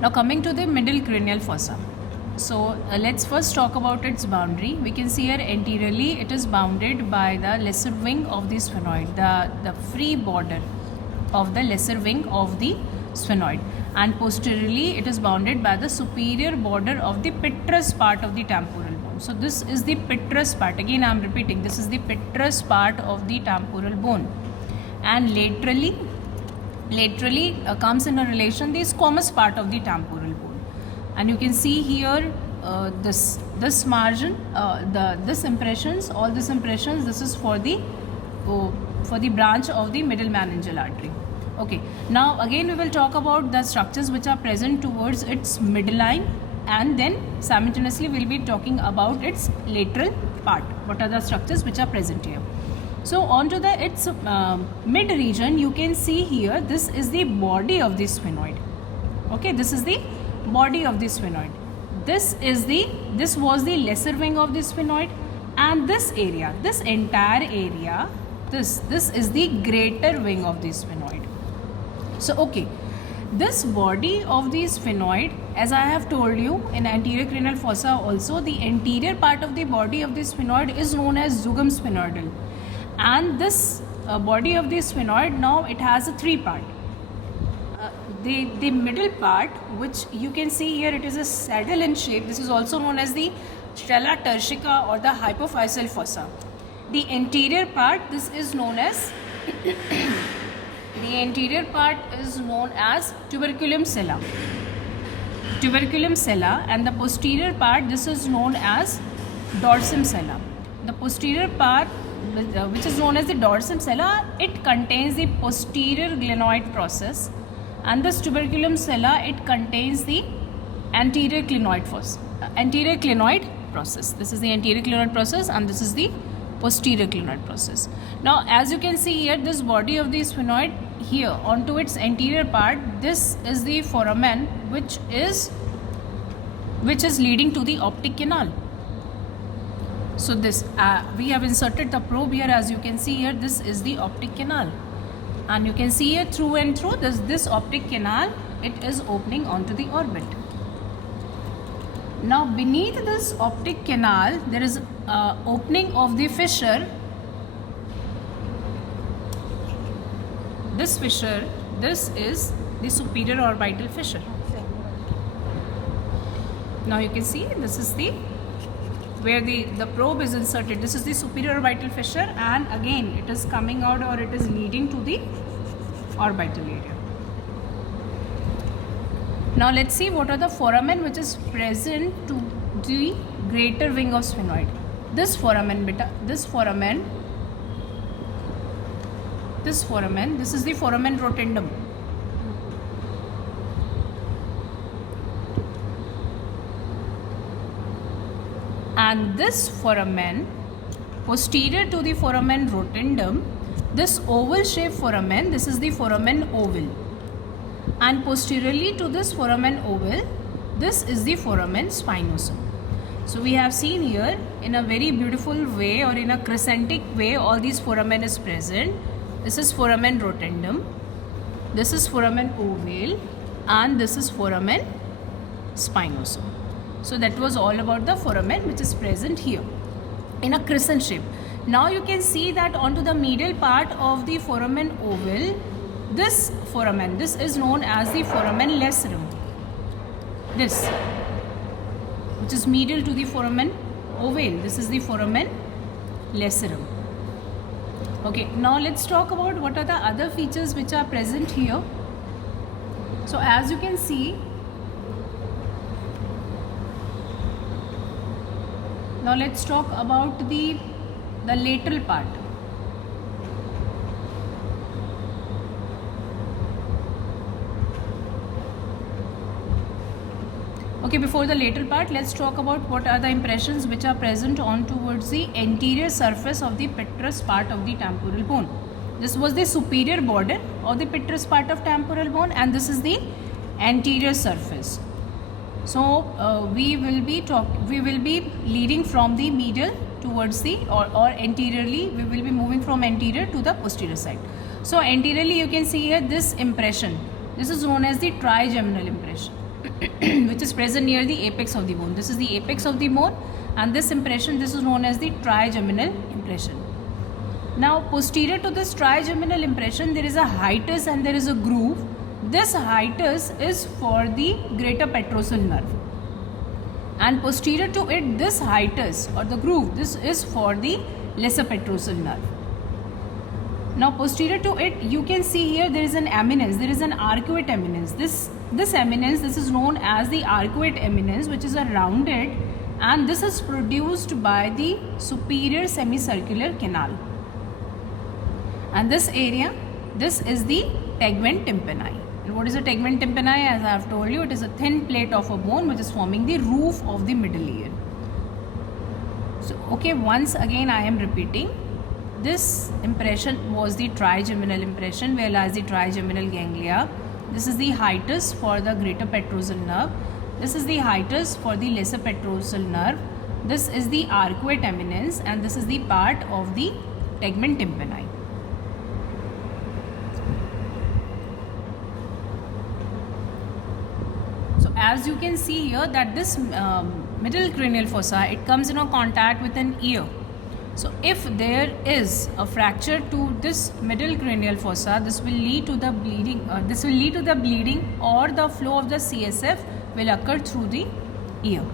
Now coming to the middle cranial fossa. So let's first talk about its boundary. We can see here anteriorly it is bounded by the lesser wing of the sphenoid, the free border of the lesser wing of the sphenoid, and posteriorly it is bounded by the superior border of the petrous part of the temporal bone. So this is the petrous part. Again I am repeating, this is the petrous part of the temporal bone, and laterally comes in a relation the squamous part of the temporal bone. And you can see here this margin, this impressions, all these impressions, this is for the branch of the middle meningeal artery. Okay, now again we will talk about the structures which are present towards its midline, and then simultaneously we will be talking about its lateral part. What are the structures which are present here? So on to its mid region, you can see here this is the body of the sphenoid. Okay, this is the body of the sphenoid. This was the lesser wing of the sphenoid, and this area, this entire area, this is the greater wing of the sphenoid. So okay, this body of the sphenoid, as I have told you in anterior cranial fossa also, the anterior part of the body of the sphenoid is known as zugum sphenoidal, and this body of the sphenoid, now it has a three part. The middle part, which you can see here, it is a saddle in shape. This is also known as the stella turcica or the hypophyseal fossa. The anterior part, this is known as the anterior part is known as tuberculum sella. Tuberculum sella, and the posterior part, this is known as dorsum sella. The posterior part, which is known as the dorsum sella, it contains the posterior glenoid process, and this tuberculum sella, it contains the anterior clinoid process. This is the anterior clinoid process, and this is the posterior clinoid process. Now as you can see here, this body of the sphenoid, here onto its anterior part, this is the foramen which is leading to the optic canal. So this we have inserted the probe here. As you can see here, this is the optic canal, and you can see here through and through this optic canal, it is opening onto the orbit. Now beneath this optic canal, there is opening of the fissure. This fissure, this is the superior orbital fissure. Now you can see this is the where the probe is inserted. This is the superior orbital fissure, and again it is coming out, or it is leading to the orbital area. Now let's see what are the foramen which is present to the greater wing of sphenoid. This foramen, this is the foramen rotundum. And this foramen, posterior to the foramen rotundum, this oval shaped foramen, this is the foramen oval, and posteriorly to this foramen oval, this is the foramen spinosum. So we have seen here in a very beautiful way, or in a crescentic way, all these foramen is present. This is foramen rotundum, this is foramen oval, and this is foramen spinosum. So that was all about the foramen which is present here in a crescent shape. Now you can see that onto the medial part of the foramen oval, this foramen, this is known as the foramen lacerum. This, which is medial to the foramen oval, this is the foramen lacerum. Okay, now let's talk about what are the other features which are present here. So as you can see, now let's talk about the lateral part. Okay, before the lateral part, let's talk about what are the impressions which are present on towards the anterior surface of the petrous part of the temporal bone. This was the superior border of the petrous part of temporal bone, and this is the anterior surface. So we will be leading from the medial towards the or anteriorly. We will be moving from anterior to the posterior side. So anteriorly, you can see here this impression. This is known as the trigeminal impression. which is present near the apex of the bone. This is the apex of the bone, and this impression, this is known as the trigeminal impression. Now posterior to this trigeminal impression, there is a hiatus and there is a groove. This hiatus is for the greater petrosal nerve, and posterior to it, this hiatus or the groove, this is for the lesser petrosal nerve. Now posterior to it, you can see here there is an eminence, there is an arcuate eminence. This eminence, this is known as the arcuate eminence, which is a rounded, and this is produced by the superior semicircular canal. And this area, this is the tegment tympani. And what is a tegment tympani? As I have told you, it is a thin plate of a bone which is forming the roof of the middle ear. So, okay, once again I am repeating. This impression was the trigeminal impression, where lies the trigeminal ganglia. This is the hiatus for the greater petrosal nerve. This is the hiatus for the lesser petrosal nerve. This is the arcuate eminence, and this is the part of the tegment tympani. So as you can see here that this middle cranial fossa, it comes in a contact with an ear. So if there is a fracture to this middle cranial fossa, this will lead to the bleeding. Or the flow of the CSF will occur through the ear.